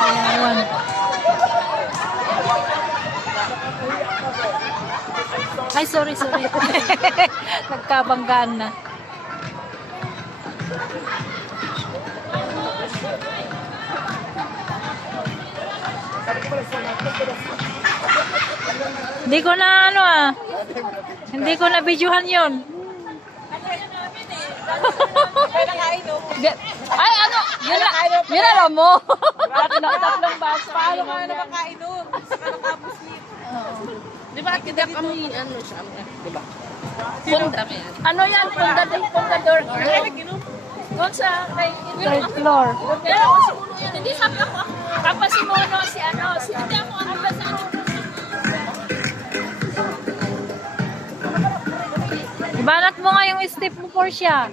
Ayan. Ay, sorry. Nagkabanggaan na. Hindi ko na hindi ko na videohan yun. Ay, yun alam mo. Tatlong bus. Paano ka na makainom? Saka nakamuslim. Di ba kita kami, siya, di ba? Ano yan? Pundador. Doon sa kay Third floor. pero hindi sabi ako. Kapag si Mono, si hindi ako ang basa. Ibanat mo nga yung step mo, Portia.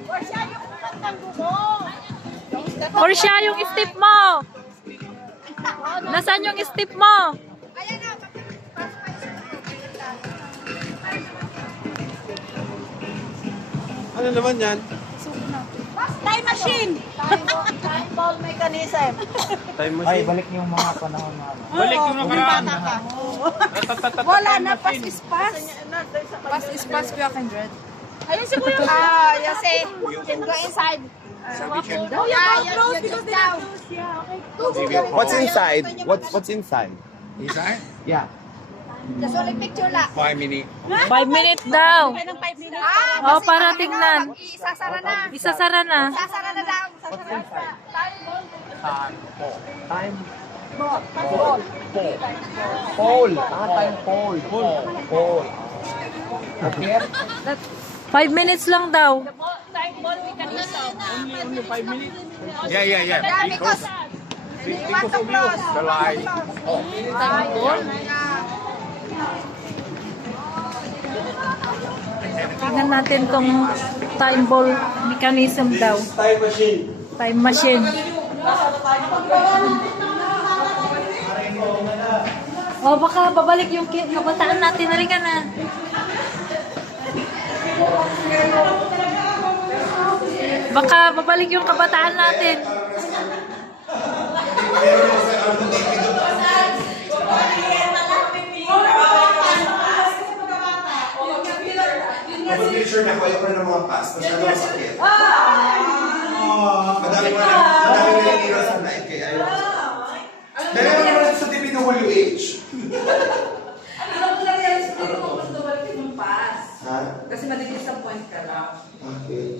Portia, yung step mo. Nasaan yung step mo? Ano naman yan? Time machine! Time ball mechanism. Time Ay, machine. balik yung mga panahon na ano. Balik yung nakaraan. Wala na, pass is pass. Pass is pass, Kuya Kindred. Ayun si Kuya. You see, can go inside. What's inside? What's inside? Inside? Yeah. Just only picture la. 5 minutes. 5 minutes daw. Ng 5 minutes. Oh, para tingnan. Isasara na. Isasara na. Isasara na daw. Isasara na. Time. Pole. Time pole. Pole. Okay. 5 minutes lang daw. Time ball mechanism. Only 5 minutes. Yeah. Because you want to close. The light. Tingnan natin kung time ball mechanism daw. Time machine. Time machine. Oh, baka babalik yung kabataan natin. Halika na. Baka babalik yung kabataan natin. Mag-picture na kayo pa ng mga pass. Masyado masakit. Madami mo na nila sa night kaya ayaw. Dahil mo naman sa DPWH. Ha? Kasi madi-disappoint ka lang. Okay.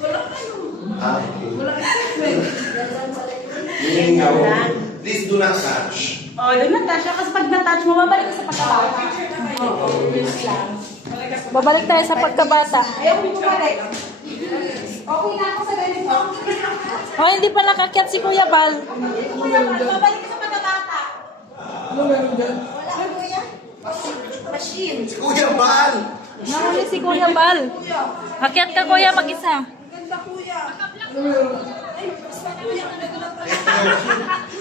Wala kayo. Okay. Meaning now, please do not touch. Oh, doon na touch. Kasi pag na-touch mo, mabalik ka sa pagkabata. Babalik tayo sa pagkabata. Ayaw mo bumalik. Okay na ako sa ganito. Oh, hindi pa nakakyat si Kuya Bal. Babalik ka sa pagkabata. Ano meron dyan? Wala, Kuya. Machine. Si Kuya Bal! Nahuli si Kuya Bal. Akyat ka, Kuya, mag-isa. Ganda, Kuya.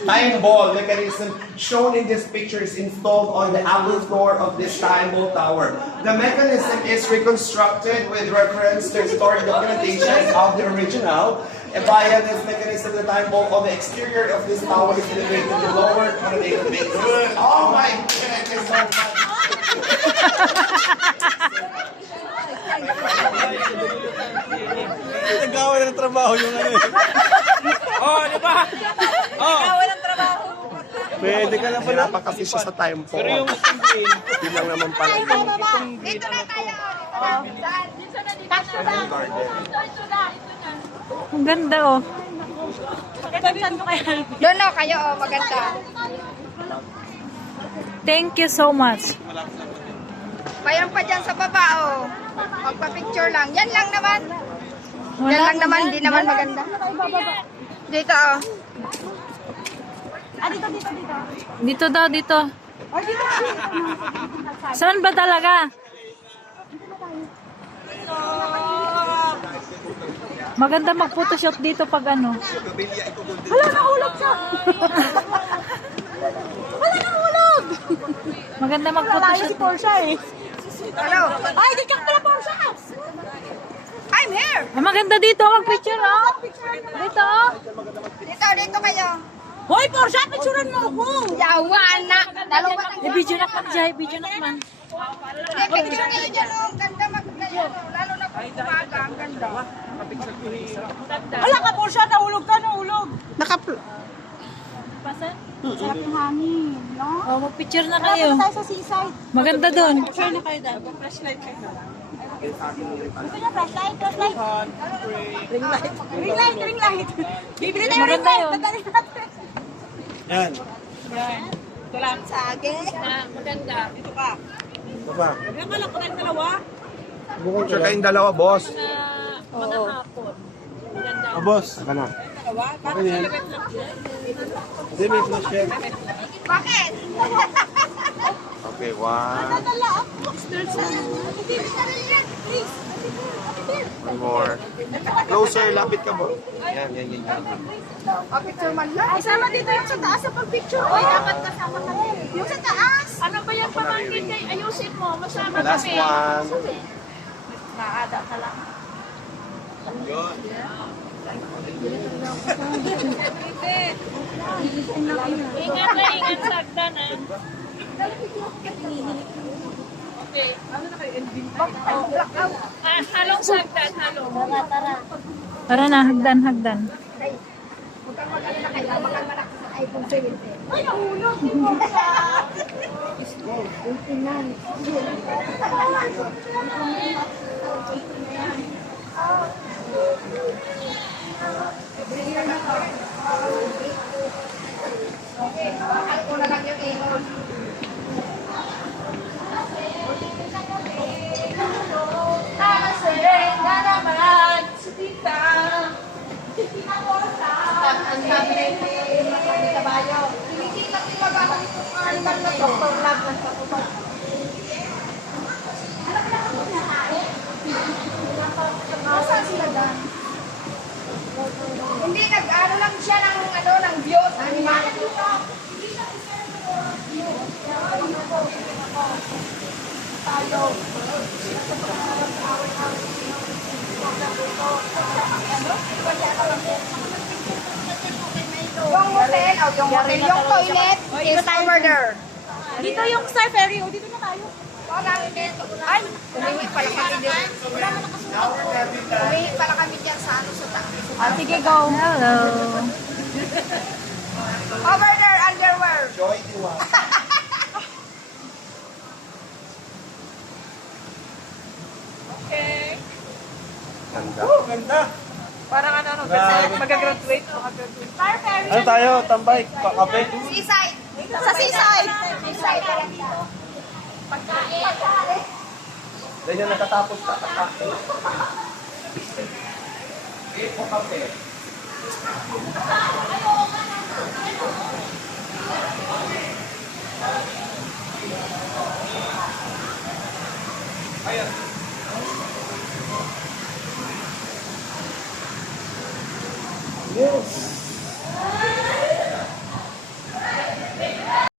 Time ball mechanism shown in this picture is installed on the outer floor of this time ball tower. The mechanism is reconstructed with reference to historic documentation of the original. And via this mechanism, the time ball on the exterior of this tower is elevated to lower on a daily basis. Oh my goodness! So much. Nagawa na ng trabaho yung ano eh. Oh, di ba? Oh. Walang trabaho. Pwede ka na pala. Nahirapan kasi siya sa time ball. Pero yung campaign, Yun lang naman pala. Dito na tayo. Dito na, dito na. Dito na. Ang ganda, oh. Doon na kayo, maganda. Thank you so much. Mayroon pa dyan sa baba, oh. Magpa-picture lang. Yan lang naman. Yan lang naman, di naman maganda. Dito, oh. Dito daw, dito. Saan ba talaga? Maganda mag-photoshoot dito pag ano. Wala na ulog siya. Wala na ulog. Maganda mag-photoshoot. Porsche eh. Ano? Ay, di ka pala Porsche. Ay, here. Ah, maganda dito. Mag-picture, oh. Dito, oh. Dito kayo. Hoy, Portia, picturean mo ako. Yawa, anak. Dalawa na. Eh, video na man, Jai. Video na man. Picture kayo dyan, oh. Ganda magkayo. Lalo na kung umaga, ang ganda. Wala ka, Portia, nahulog ka, nahulog. Pasan? Sarap yung hangin, no? Oh, mag-picture na kayo. Tayo sa seaside. Maganda doon. Picture na kayo dahil. Flashlight kayo. Gusto niya flashlight? Flashlight? Ring light. Bibili tayo ring Maganda light. yun. Madali natin. Yan. Ito lang. Sage. Maganda. Ito ka. Ito pa. Ilan ka lang ko tayong dalawa? Picture kayong dalawa, boss. Mga hapon. Maganda. Oh, boss. Dalawa? Parang yan. silhouette lang yan. Hindi, may flash yan. Bakit? Okay, one. Nadala ang boxster sa... Hindi na rin yan, please. One more. Closer, lapit ka, boss. Yan. Picture man lang. Ay, sama dito yung sa taas sa pag-picture. Uy, dapat kasama kami. Yung sa taas. Ano ba yung pamangkin kay ayusin mo? Masama Last kami. one. Naada ka lang. Yun. Ingat sa agdan ah. Okay. Halong sa agdan, halong. Tara na, hagdan. Ay, nahulog. Hindi, nag-ano lang siya ng views. Yung hotel, yung toilet is over there. Dito yung Star Ferry, dito na tayo. Ay, umihi pala kami dyan. Umihi pala kami dyan sa taas. Sige, go. Hello. Over there, underwear. Joy, diwa. Okay. Ganda. Ganda. Parang ano, mag-graduate. Star Ferry. Ano tayo? Tambay? Kape? Seaside. Sa seaside. Seaside pala dito. Pagkain. Dahil yung nakatapos ka. Yes.